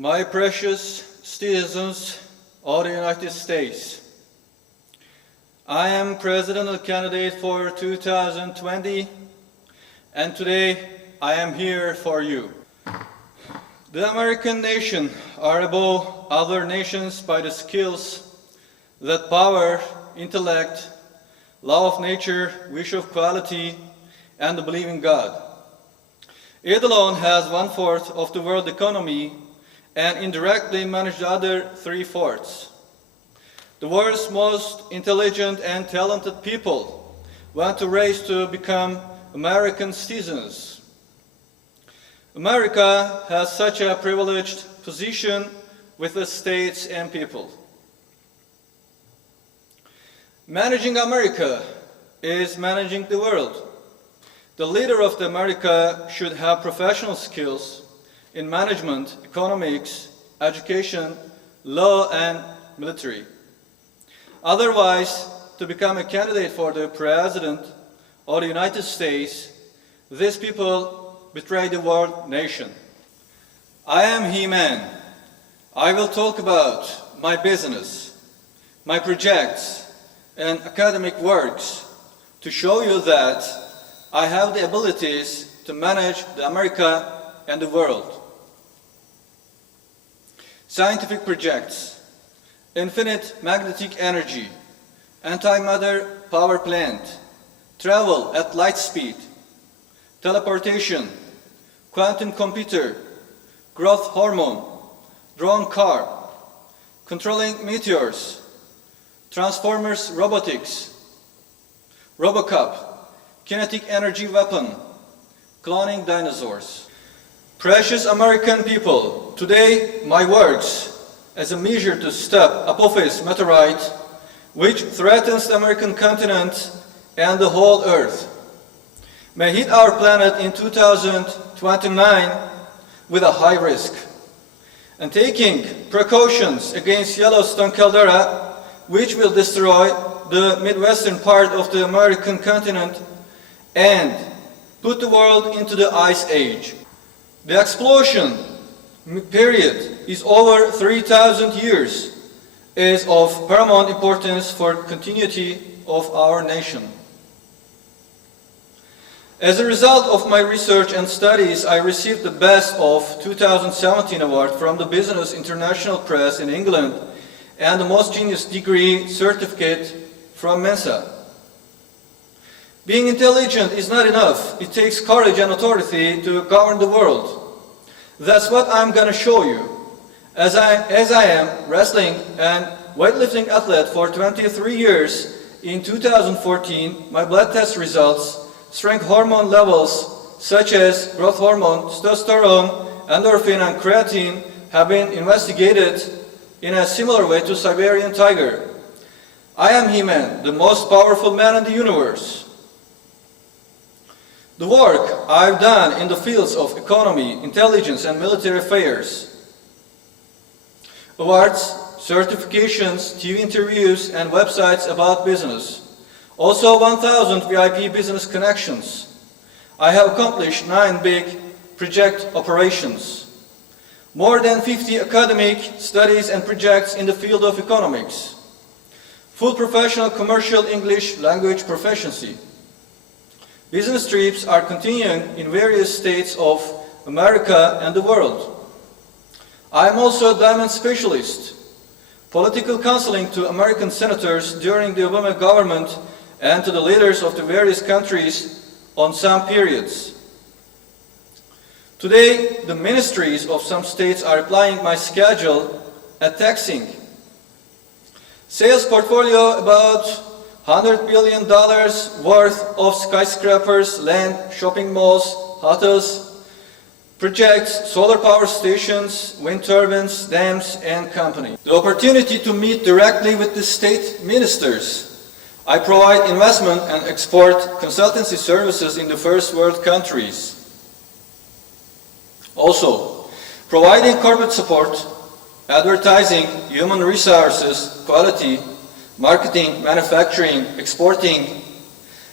My precious citizens of the United States, I am presidential candidate for 2020, and today I am here for you. The American nation are above other nations by the skills that power, intellect, love of nature, wish of quality, and the belief in God. It alone has 1/4 of the world economy and indirectly manage the other 3/4. The world's most intelligent and talented people want to race to become American citizens. America has such a privileged position with the states and people. Managing America is managing the world. The leader of the America should have professional skills in management, economics, education, law, and military. Otherwise, to become a candidate for the President of the United States, these people betray the world nation. I am He-Man. I will talk about my business, my projects, and academic works to show you that I have the abilities to manage the America and the world. Scientific projects, infinite magnetic energy, antimatter power plant, travel at light speed, teleportation, quantum computer, growth hormone, drone car, controlling meteors, Transformers robotics, Robocop, kinetic energy weapon, cloning dinosaurs. Precious American people, today my works, as a measure to stop Apophis meteorite, which threatens the American continent and the whole Earth, may hit our planet in 2029 with a high risk. And taking precautions against Yellowstone caldera, which will destroy the Midwestern part of the American continent and put the world into the Ice Age. The explosion period is over 3,000 years, is of paramount importance for continuity of our nation. As a result of my research and studies, I received the Best of 2017 award from the Business International Press in England and the Most Genius Degree certificate from Mensa. Being intelligent is not enough. It takes courage and authority to govern the world. That's what I'm going to show you. As I am wrestling and weightlifting athlete for 23 years, in 2014, my blood test results, strength hormone levels such as growth hormone, testosterone, endorphin, and creatine have been investigated in a similar way to Siberian tiger. I am He-Man, the most powerful man in the universe. The work I've done in the fields of economy, intelligence, and military affairs, awards, certifications, TV interviews, and websites about business. Also 1,000 VIP business connections. I have accomplished 9 big project operations. More than 50 academic studies and projects in the field of economics. Full professional commercial English language proficiency. Business trips are continuing in various states of America and the world. I am also a diamond specialist. Political counseling to American senators during the Obama government and to the leaders of the various countries on some periods. Today, the ministries of some states are applying my schedule at taxing. Sales portfolio about $100 billion worth of skyscrapers, land, shopping malls, hotels, projects, solar power stations, wind turbines, dams, and company. The opportunity to meet directly with the state ministers. I provide investment and export consultancy services in the first world countries. Also, providing corporate support, advertising, human resources, quality, marketing, manufacturing, exporting,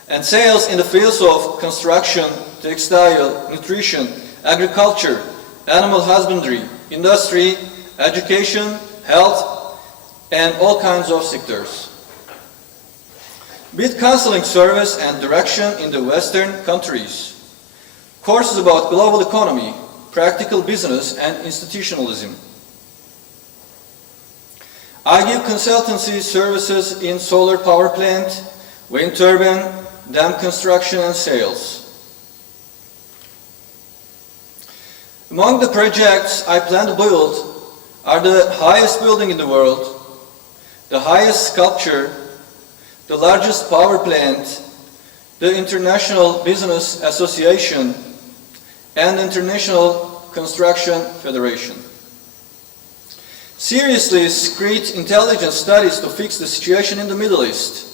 and sales in the fields of construction, textile, nutrition, agriculture, animal husbandry, industry, education, health, and all kinds of sectors. With counseling service and direction in the Western countries, courses about global economy, practical business, and institutionalism. I give consultancy services in solar power plant, wind turbine, dam construction, and sales. Among the projects I plan to build are the highest building in the world, the highest sculpture, the largest power plant, the International Business Association, and the International Construction Federation. Seriously screed intelligence studies to fix the situation in the Middle East.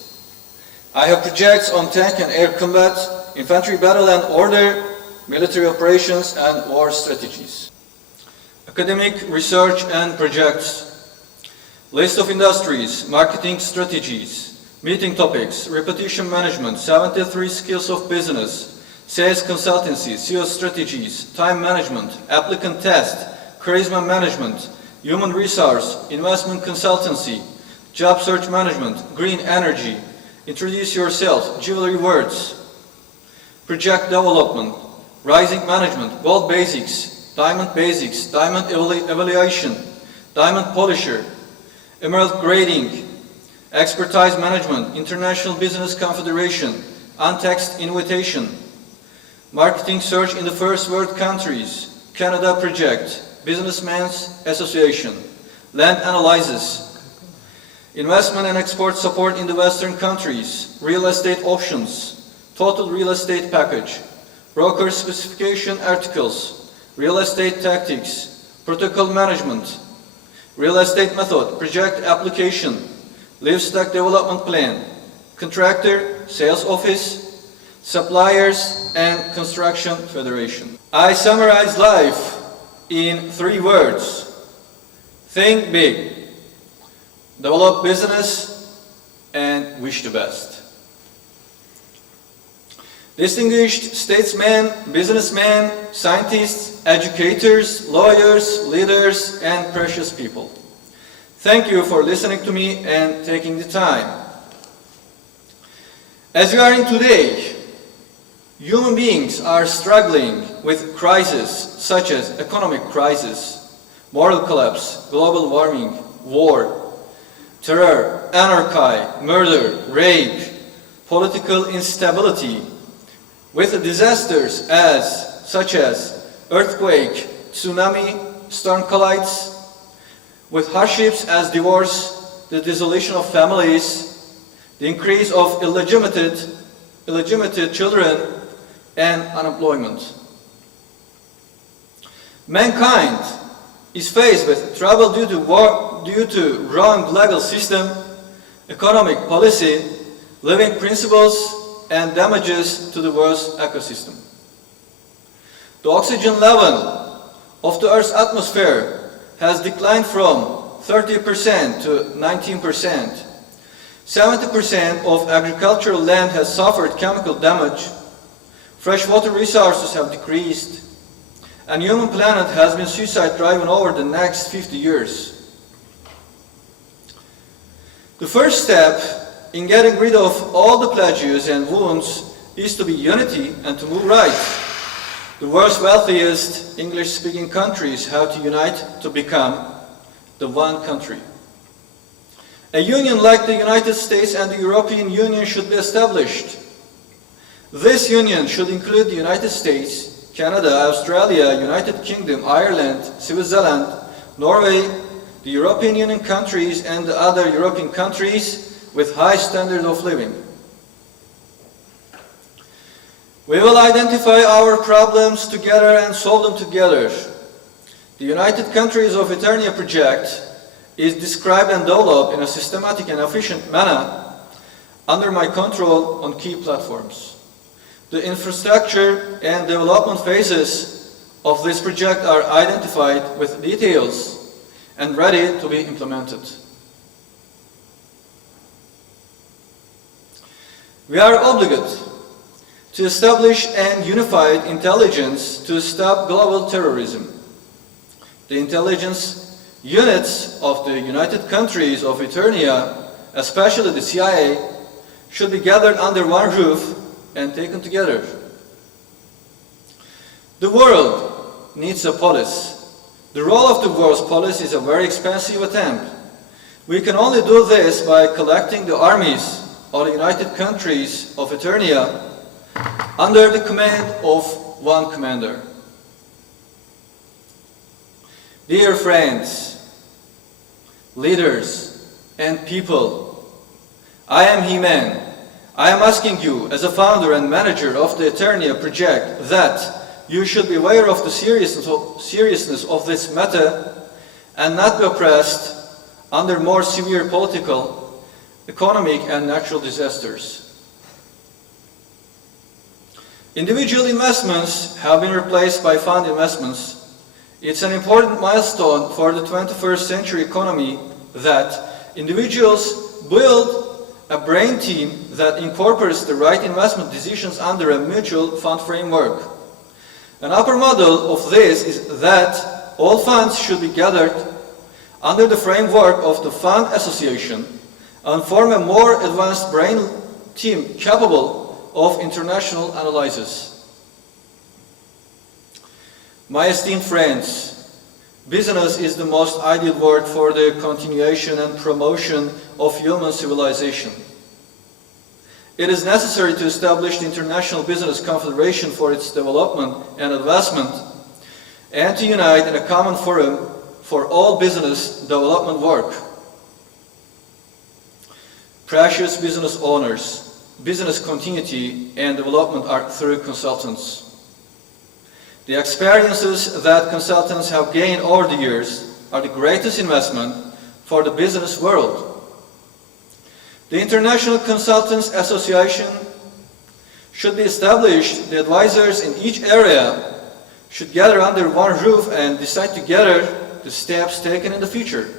I have projects on tank and air combat, infantry battle and order, military operations, and war strategies. Academic research and projects. List of industries, marketing strategies, meeting topics, repetition management, 73 skills of business, sales consultancy, SEO strategies, time management, applicant test, charisma management, human resource, investment consultancy, job search management, green energy, introduce yourself, jewelry words, project development, rising management, gold basics, diamond evaluation, diamond polisher, emerald grading, expertise management, International Business Confederation, untext invitation, marketing search in the first world countries, Canada project, Businessmen's Association, land analysis, investment and export support in the Western countries, real estate options, total real estate package, broker specification articles, real estate tactics, protocol management, real estate method, project application, livestock development plan, contractor, sales office, suppliers, and construction federation. I summarize life in 3 words. Think big, develop business, and wish the best. Distinguished statesmen, businessmen, scientists, educators, lawyers, leaders, and precious people. Thank you for listening to me and taking the time. As we are in today, human beings are struggling with crises such as economic crisis, moral collapse, global warming, war, terror, anarchy, murder, rape, political instability, with disasters such as earthquake, tsunami, storm collapse, with hardships as divorce, the dissolution of families, the increase of illegitimate children, and unemployment. Mankind is faced with trouble due to war, due to wrong legal system, economic policy, living principles, and damages to the world's ecosystem. The oxygen level of the Earth's atmosphere has declined from 30% to 19%. 70% of agricultural land has suffered chemical damage. Freshwater resources have decreased, and human planet has been suicide-driven over the next 50 years. The first step in getting rid of all the plagues and wounds is to be unity and to move right. The world's wealthiest English-speaking countries have to unite to become the one country. A union like the United States and the European Union should be established. This union should include the United States, Canada, Australia, United Kingdom, Ireland, Switzerland, Norway, the European Union countries, and the other European countries with high standard of living. We will identify our problems together and solve them together. The United Countries of Eternia project is described and developed in a systematic and efficient manner under my control on key platforms. The infrastructure and development phases of this project are identified with details and ready to be implemented. We are obligated to establish an unified intelligence to stop global terrorism, The intelligence units of the United Countries of Eternia, especially the CIA, should be gathered under one roof and taken together. The world needs a police. The role of the world's police is a very expensive attempt. We can only do this by collecting the armies of the United Countries of Eternia under the command of one commander. Dear friends, leaders, and people, I am He-Man. I am asking you, as a founder and manager of the Eternia project, that you should be aware of the seriousness of this matter and not be oppressed under more severe political, economic, and natural disasters. Individual investments have been replaced by fund investments. It's an important milestone for the 21st century economy that individuals build a brain team that incorporates the right investment decisions under a mutual fund framework. An upper model of this is that all funds should be gathered under the framework of the fund association and form a more advanced brain team capable of international analysis. My esteemed friends, business is the most ideal word for the continuation and promotion of human civilization. It is necessary to establish the International Business Confederation for its development and advancement, and to unite in a common forum for all business development work. Precious business owners, business continuity and development are through consultants. The experiences that consultants have gained over the years are the greatest investment for the business world. The International Consultants Association should be established. The advisors in each area should gather under one roof and decide together the steps taken in the future.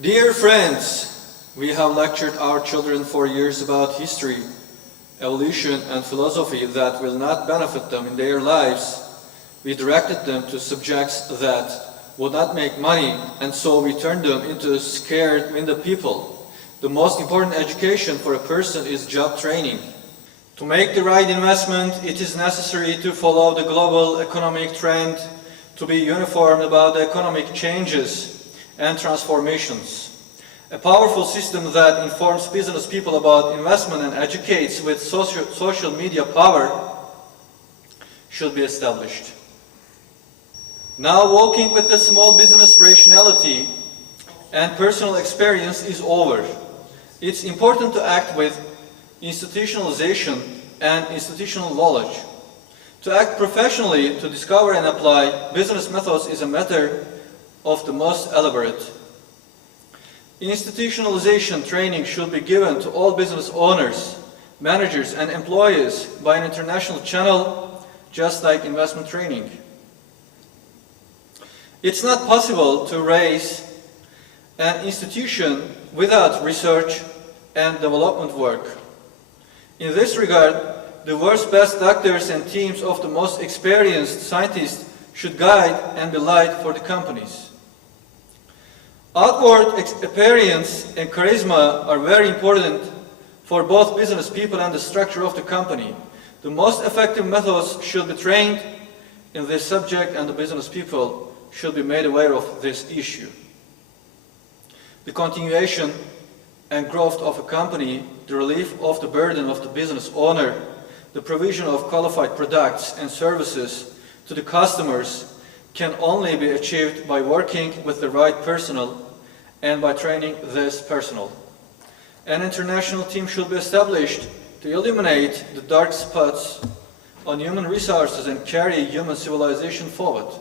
Dear friends, we have lectured our children for years about history, evolution, and philosophy that will not benefit them in their lives. We directed them to subjects that would not make money, and so we turned them into scared-minded people. The most important education for a person is job training. To make the right investment, it is necessary to follow the global economic trend, to be uniform about the economic changes and transformations. A powerful system that informs business people about investment and educates with social media power should be established. Now, walking with the small business rationality and personal experience is over. It's important to act with institutionalization and institutional knowledge. To act professionally, to discover and apply business methods is a matter of the most elaborate. Institutionalization training should be given to all business owners, managers, and employees by an international channel, just like investment training. It's not possible to raise an institution without research and development work. In this regard, the world's best doctors and teams of the most experienced scientists should guide and be light for the companies. Outward appearance and charisma are very important for both business people and the structure of the company. The most effective methods should be trained in this subject, and the business people should be made aware of this issue. The continuation and growth of a company, the relief of the burden of the business owner, the provision of qualified products and services to the customers can only be achieved by working with the right personnel and by training this personnel. An international team should be established to eliminate the dark spots on human resources and carry human civilization forward.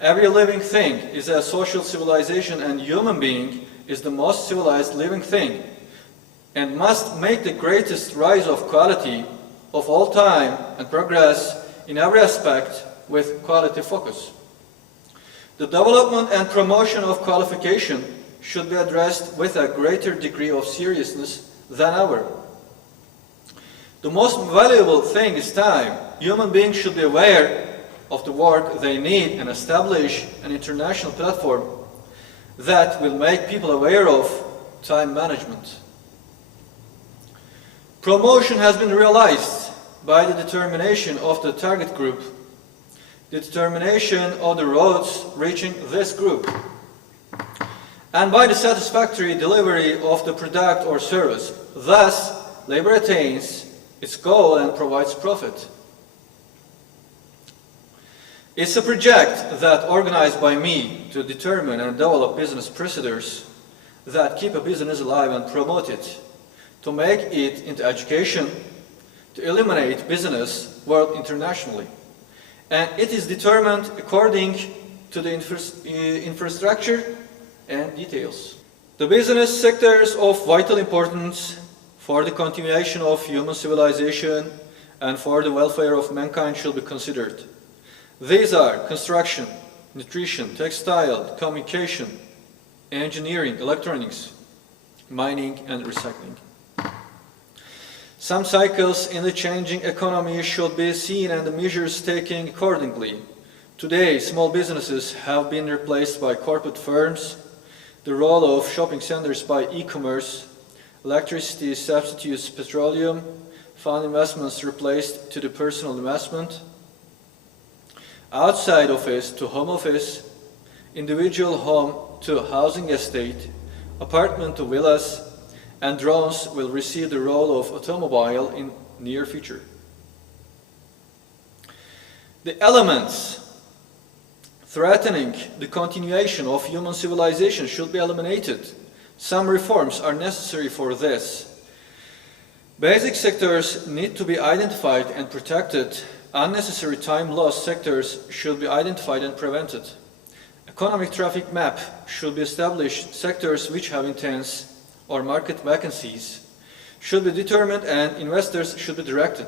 Every living thing is a social civilization, and human being is the most civilized living thing and must make the greatest rise of quality of all time and progress in every aspect with quality focus. The development and promotion of qualification should be addressed with a greater degree of seriousness than ever. The most valuable thing is time. Human beings should be aware of the work they need and establish an international platform that will make people aware of time management. Promotion has been realized by the determination of the target group, the determination of the roads reaching this group, and by the satisfactory delivery of the product or service. Thus, labor attains its goal and provides profit. It's a project that organized by me to determine and develop business procedures that keep a business alive and promote it, to make it into education, to eliminate business world internationally. And it is determined according to the infrastructure and details. The business sectors of vital importance for the continuation of human civilization and for the welfare of mankind should be considered. These are construction, nutrition, textile, communication, engineering, electronics, mining, and recycling. Some cycles in the changing economy should be seen and the measures taken accordingly. Today, small businesses have been replaced by corporate firms, the role of shopping centers by e-commerce, electricity substitutes petroleum, fund investments replaced to the personal investment, outside office to home office, individual home to housing estate, apartment to villas, and drones will receive the role of automobile in near future. The elements threatening the continuation of human civilization should be eliminated. Some reforms are necessary for this. Basic sectors need to be identified and protected. Unnecessary time loss sectors should be identified and prevented. Economic traffic map should be established. Sectors which have intense or market vacancies should be determined and investors should be directed.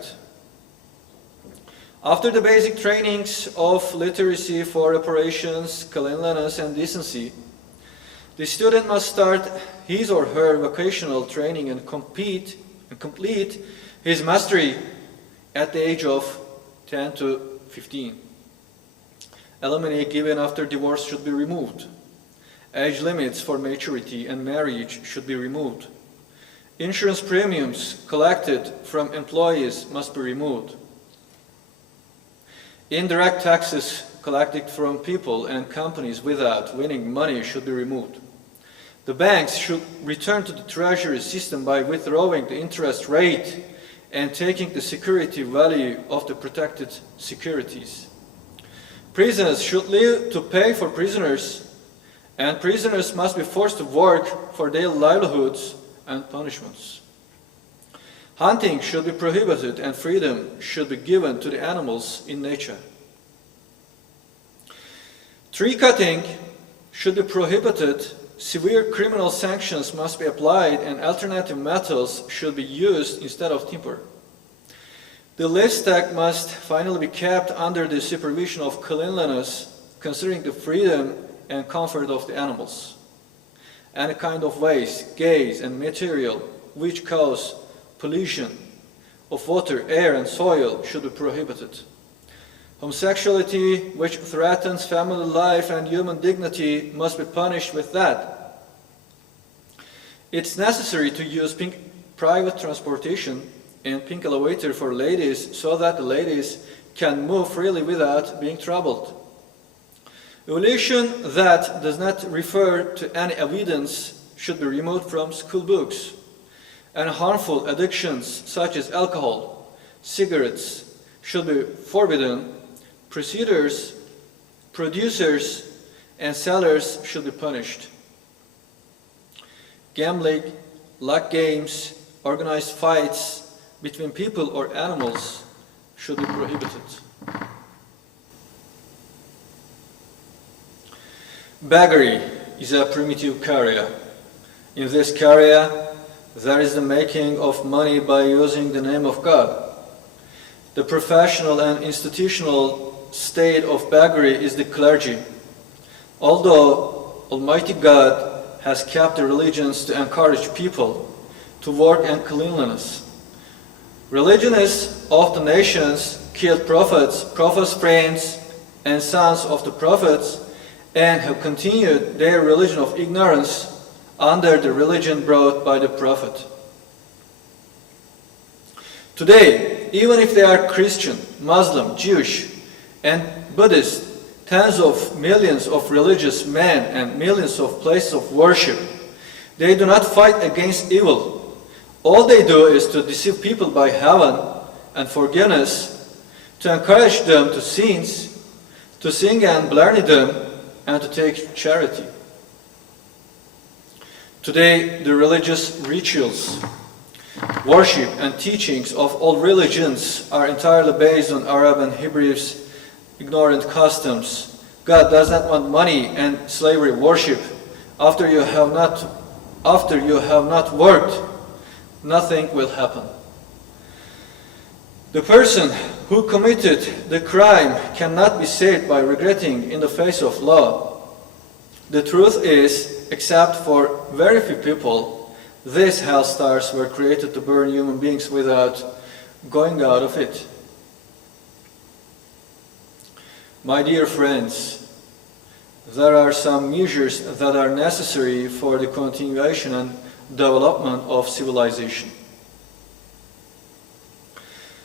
After the basic trainings of literacy for operations, cleanliness and decency, the student must start his or her vocational training and complete his mastery at the age of 10 to 15. Alimony given after divorce should be removed. Age limits for maturity and marriage should be removed. Insurance premiums collected from employees must be removed. Indirect taxes collected from people and companies without winning money should be removed. The banks should return to the treasury system by withdrawing the interest rate and taking the security value of the protected securities. Prisons should live to pay for prisoners, and prisoners must be forced to work for their livelihoods and punishments. Hunting should be prohibited and freedom should be given to the animals in nature. Tree cutting should be prohibited, severe criminal sanctions must be applied, and alternative metals should be used instead of timber. The livestock must finally be kept under the supervision of cleanliness, considering the freedom and comfort of the animals. Any kind of waste, gas, and material which cause pollution of water, air, and soil should be prohibited. Homosexuality, which threatens family life and human dignity, must be punished with that. It's necessary to use private transportation and pink elevator for ladies so that the ladies can move freely without being troubled. Evolution that does not refer to any evidence should be removed from school books, and harmful addictions such as alcohol, cigarettes should be forbidden. Producers, and sellers should be punished. Gambling, luck games, organized fights between people or animals should be prohibited. Beggary is a primitive career. In this career, there is the making of money by using the name of God. The professional and institutional state of beggary is the clergy. Although Almighty God has kept the religions to encourage people to work in cleanliness, religionists of the nations killed prophets, prophets' friends, and sons of the prophets, and have continued their religion of ignorance under the religion brought by the prophet. Today, even if they are Christian, Muslim, Jewish, and Buddhist, tens of millions of religious men and millions of places of worship, they do not fight against evil. All they do is to deceive people by heaven and forgiveness, to encourage them to sins, to sing and blarney them, and to take charity. Today, the religious rituals, worship, and teachings of all religions are entirely based on Arab and Hebrews' ignorant customs. God does not want money and slavery worship. After you have not worked, nothing will happen. The person who committed the crime cannot be saved by regretting in the face of law. The truth is, except for very few people, these hell stars were created to burn human beings without going out of it. My dear friends, there are some measures that are necessary for the continuation and development of civilization.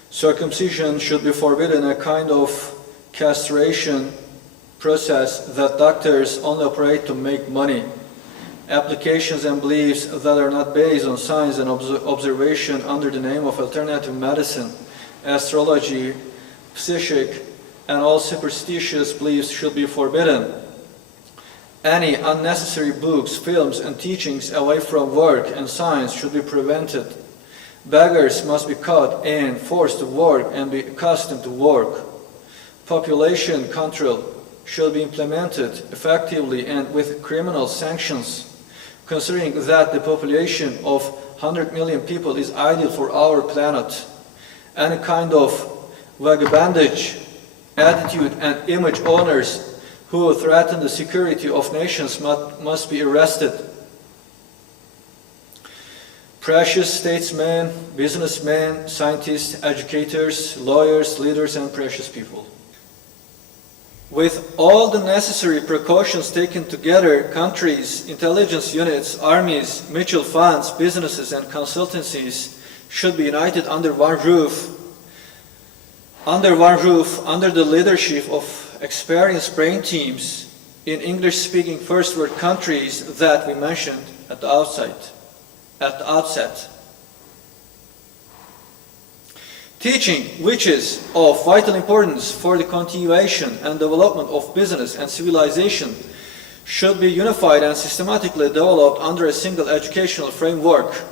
Circumcision should be forbidden, a kind of castration process that doctors only operate to make money. Applications and beliefs that are not based on science and observation under the name of alternative medicine, astrology, psychic, and all superstitious beliefs should be forbidden. Any unnecessary books, films, and teachings away from work and science should be prevented. Beggars must be caught and forced to work and be accustomed to work. Population control should be implemented effectively and with criminal sanctions, considering that the population of 100 million people is ideal for our planet. Any kind of vagabondage, attitude, and image owners who threaten the security of nations must be arrested. Precious statesmen, businessmen, scientists, educators, lawyers, leaders, and precious people. With all the necessary precautions taken together, countries, intelligence units, armies, mutual funds, businesses, and consultancies should be united under one roof, under the leadership of experienced brain teams in English-speaking first-world countries that we mentioned at the outset. Teaching, which is of vital importance for the continuation and development of business and civilization, should be unified and systematically developed under a single educational framework.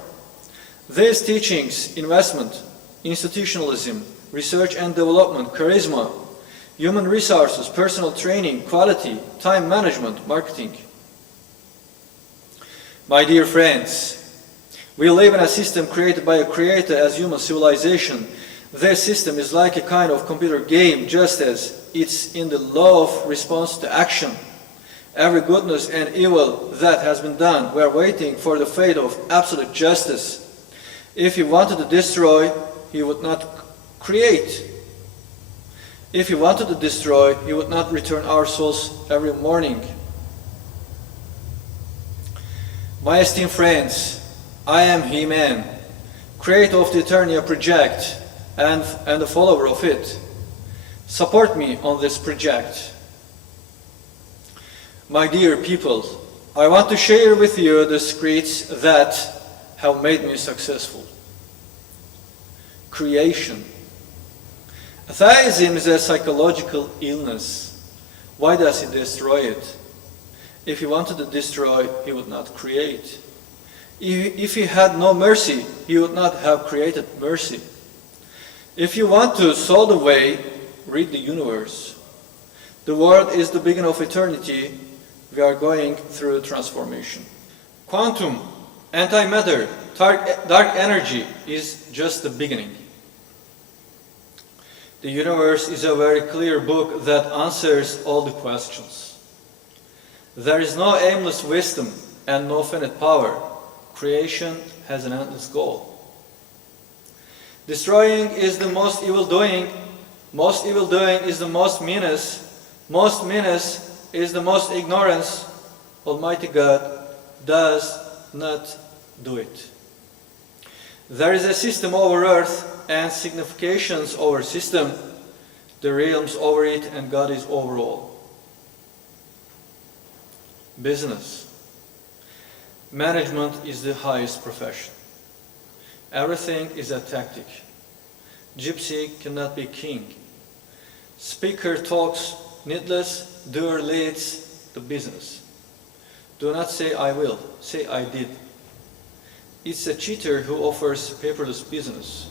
These teachings, investment, institutionalism, research and development, charisma, human resources, personal training, quality, time management, marketing. My dear friends, we live in a system created by a creator as human civilization. This system is like a kind of computer game, just as it's in the law of response to action. Every goodness and evil that has been done, we are waiting for the fate of absolute justice. If he wanted to destroy, he would not create. If he wanted to destroy, he would not return our souls every morning. My esteemed friends, I am He-Man, creator of the Eternia project and a follower of it. Support me on this project. My dear people, I want to share with you the secrets that have made me successful. Creation. Atheism is a psychological illness. Why does he destroy it? If he wanted to destroy, he would not create. If he had no mercy, he would not have created mercy. If you want to solve the way, read the universe. The world is the beginning of eternity. We are going through transformation. Quantum, antimatter, dark energy is just the beginning. The universe is a very clear book that answers all the questions. There is no aimless wisdom and no finite power. Creation has an endless goal. Destroying is the most evil doing. Most evil doing is the most meanest. Most meanness is the most ignorance. Almighty God does not do it. There is a system over earth and significations over system, the realms over it, and God is over all. Business. Management is the highest profession. Everything is a tactic. Gypsy cannot be king. Speaker talks needless, doer leads the business. Do not say I will, say I did. It's a cheater who offers paperless business.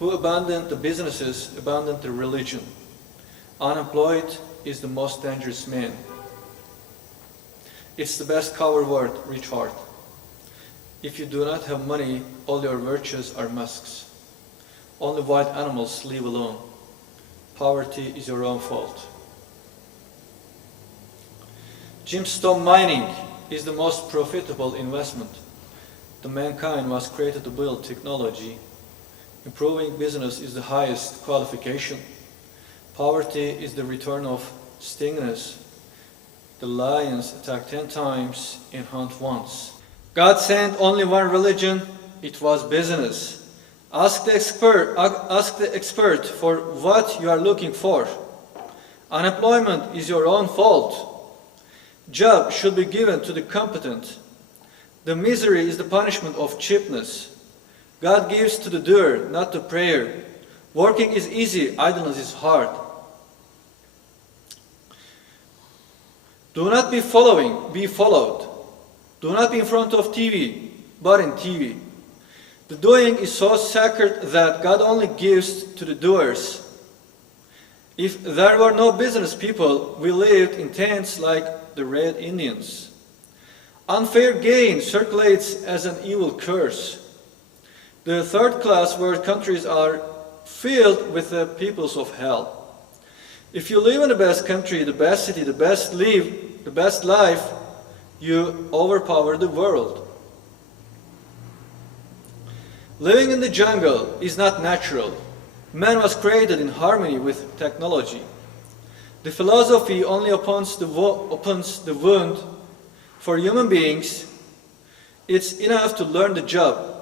Who abandoned the businesses, abandoned the religion. Unemployed is the most dangerous man. It's the best cover word, rich heart. If you do not have money, all your virtues are masks. Only wild animals live alone. Poverty is your own fault. Gemstone mining is the most profitable investment. The mankind was created to build technology. Improving business is the highest qualification. Poverty is the return of stinginess. The lions attack 10 times and hunt once. God sent only one religion, it was business. Ask the expert for what you are looking for. Unemployment is your own fault. Job should be given to the competent. The misery is the punishment of cheapness. God gives to the doer, not to prayer. Working is easy, idleness is hard. Do not be following, be followed. Do not be in front of TV, but in TV. The doing is so sacred that God only gives to the doers. If there were no business people, we lived in tents like the Red Indians. Unfair gain circulates as an evil curse. The third-class world countries are filled with the peoples of hell. If you live in the best country, the best city, the best life, you overpower the world. Living in the jungle is not natural. Man was created in harmony with technology. The philosophy only opens the wound. For human beings, it's enough to learn the job.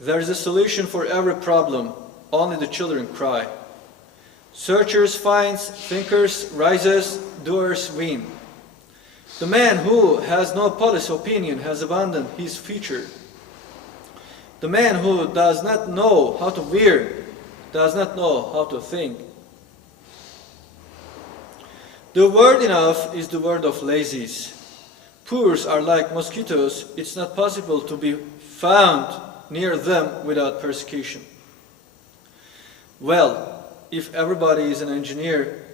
There is a solution for every problem. Only the children cry. Searchers finds, thinkers rises, doers win. The man who has no policy opinion has abandoned his future. The man who does not know how to wear does not know how to think. The word enough is the word of lazies. Poors are like mosquitoes. It's not possible to be found near them without persecution. Well, if everybody is an engineer,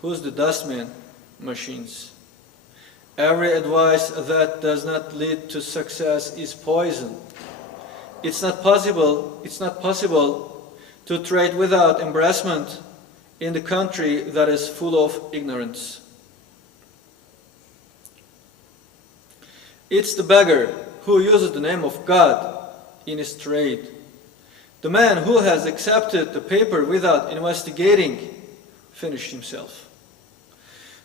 who's the dustman? Machines. Every advice that does not lead to success is poison. It's not possible to trade without embarrassment in the country that is full of ignorance. It's the beggar who uses the name of God in his trade. The man who has accepted the paper without investigating finished himself.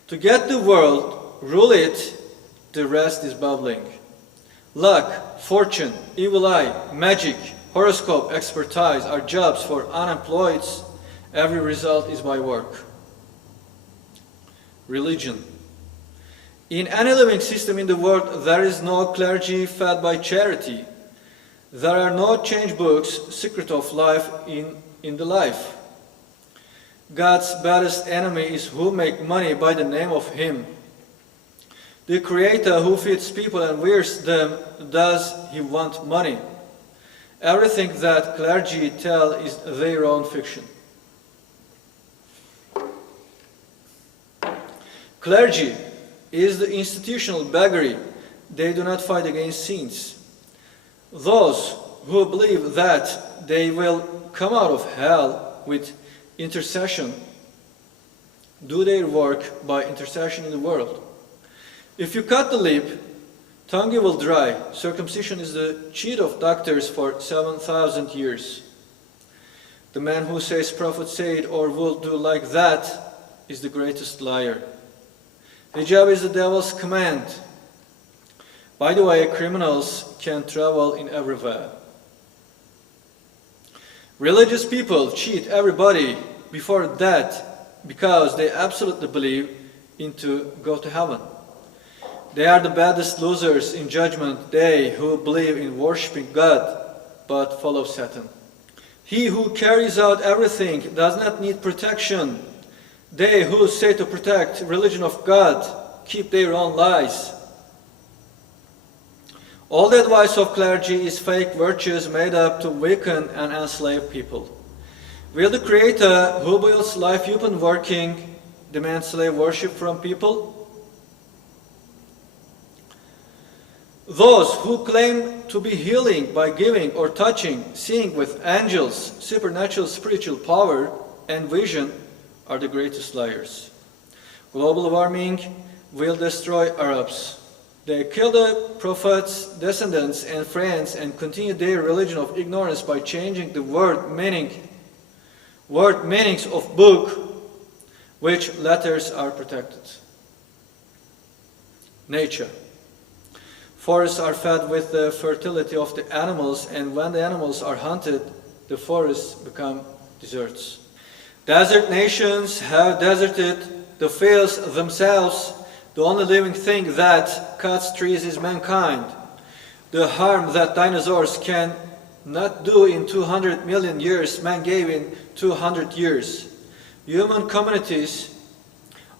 To get the world, rule it, the rest is bubbling. Luck, fortune, evil eye, magic, horoscope, expertise are jobs for unemployed. Every result is by work. Religion. In any living system in the world, there is no clergy fed by charity. There are no change books, secret of life in the life. God's baddest enemy is who make money by the name of Him. The Creator who feeds people and wears them, does He want money? Everything that clergy tell is their own fiction. Clergy is the institutional beggary. They do not fight against sins. Those who believe that they will come out of hell with intercession do their work by intercession in the world. If you cut the lip, tongue will dry. Circumcision is the cheat of doctors for 7,000 years. The man who says prophet said or will do like that is the greatest liar. Hijab is the devil's command. By the way, criminals can travel in everywhere. Religious people cheat everybody before death because they absolutely believe into go to heaven. They are the baddest losers in judgment day who believe in worshipping God but follow Satan. He who carries out everything does not need protection. They who say to protect religion of God keep their own lies. All the advice of clergy is fake virtues made up to weaken and enslave people. Will the Creator, who builds life upon working, demand slave worship from people? Those who claim to be healing by giving or touching, seeing with angels, supernatural spiritual power and vision are the greatest liars. Global warming will destroy Arabs. They kill the prophets, descendants and friends and continue their religion of ignorance by changing the word meanings of book, which letters are protected. Nature. Forests are fed with the fertility of the animals, and when the animals are hunted, the forests become deserts. Desert nations have deserted the fields themselves. The only living thing that cuts trees is mankind. The harm that dinosaurs can not do in 200 million years, man gave in 200 years. Human communities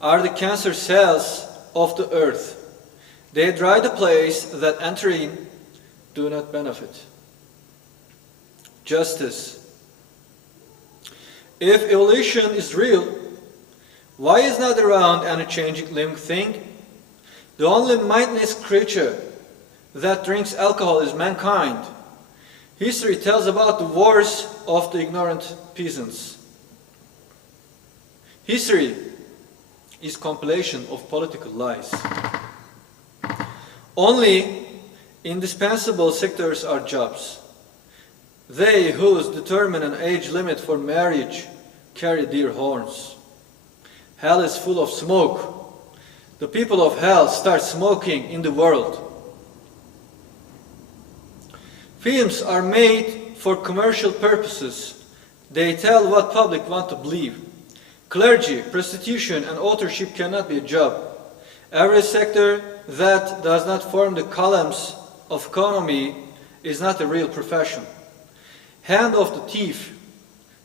are the cancer cells of the earth. They dry the place that entering do not benefit. Justice. If evolution is real, why is not around any changing living thing? The only mindless creature that drinks alcohol is mankind. History tells about the wars of the ignorant peasants. History is compilation of political lies. Only indispensable sectors are jobs. They who determine an age limit for marriage carry deer horns. Hell is full of smoke. The people of hell start smoking in the world. Films are made for commercial purposes. They tell what public want to believe. Clergy, prostitution and authorship cannot be a job. Every sector that does not form the columns of economy is not a real profession. Hand of the thief,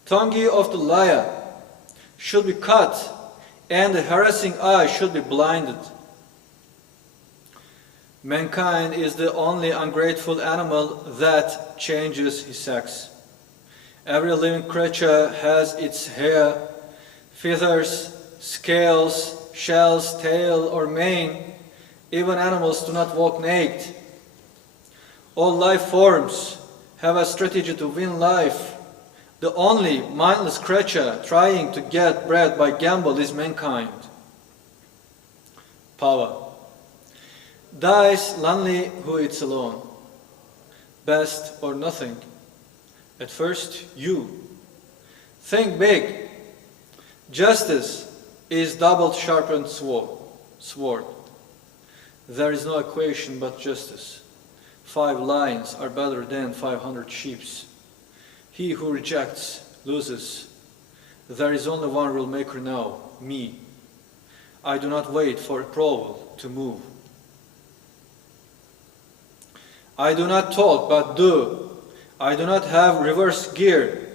tongue of the liar should be cut, and the harassing eye should be blinded. Mankind is the only ungrateful animal that changes his sex. Every living creature has its hair, feathers, scales, shells, tail or mane. Even animals do not walk naked. All life forms have a strategy to win life. The only mindless creature trying to get bread by gamble is mankind. Power. Dies lonely who eats alone. Best or nothing. At first, you. Think big. Justice is double-sharpened sword. There is no equation but justice. 5 lions are better than 500 sheep. He who rejects loses. There is only one rule maker now, me. I do not wait for approval to move. I do not talk but do. I do not have reverse gear.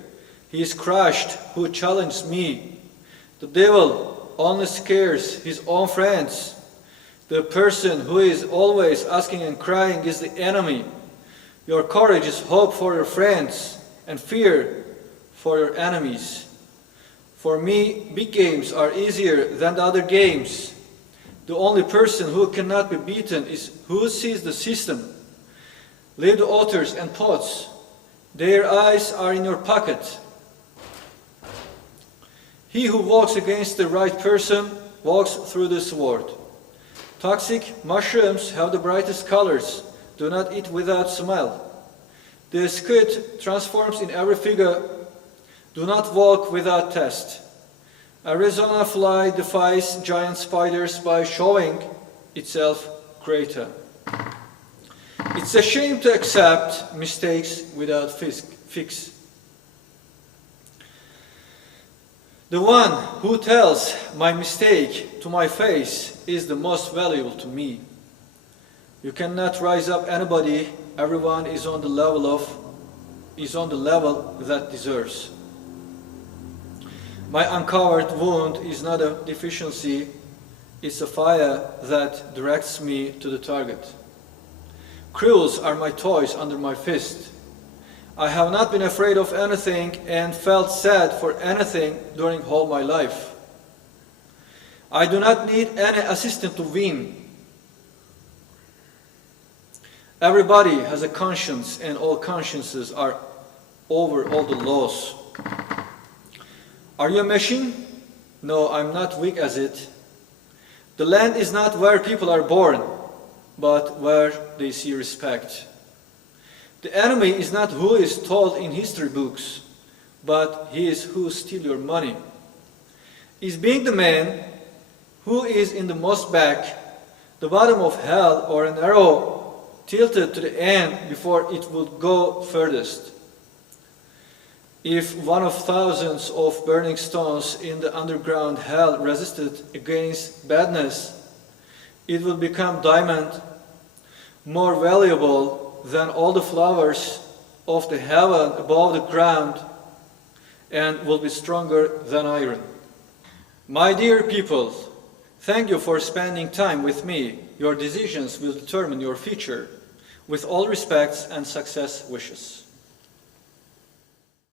He is crushed who challenges me. The devil only scares his own friends. The person who is always asking and crying is the enemy. Your courage is hope for your friends and fear for your enemies. For me, big games are easier than the other games. The only person who cannot be beaten is who sees the system. Leave the otters and pots. Their eyes are in your pocket. He who walks against the right person walks through the sword. Toxic mushrooms have the brightest colors. Do not eat without smell. The squid transforms in every figure. Do not walk without test. Arizona fly defies giant spiders by showing itself greater. It's a shame to accept mistakes without fix. The one who tells my mistake to my face is the most valuable to me. You cannot rise up anybody. Everyone is on the level that deserves. My uncovered wound is not a deficiency, it's a fire that directs me to the target. Cruels are my toys under my fist. I have not been afraid of anything and felt sad for anything during all my life. I do not need any assistant to win. Everybody has a conscience, and all consciences are over all the laws. Are you a machine? No, I'm not weak as it. The land is not where people are born, but where they see respect. The enemy is not who is told in history books, but he is who steals your money. Is being the man who is in the most back, the bottom of hell, or an arrow tilted to the end before it would go furthest. If one of thousands of burning stones in the underground hell resisted against badness, it would become diamond, more valuable than all the flowers of the heaven above the ground, and will be stronger than iron. My dear people, thank you for spending time with me. Your decisions will determine your future. With all respects and success wishes.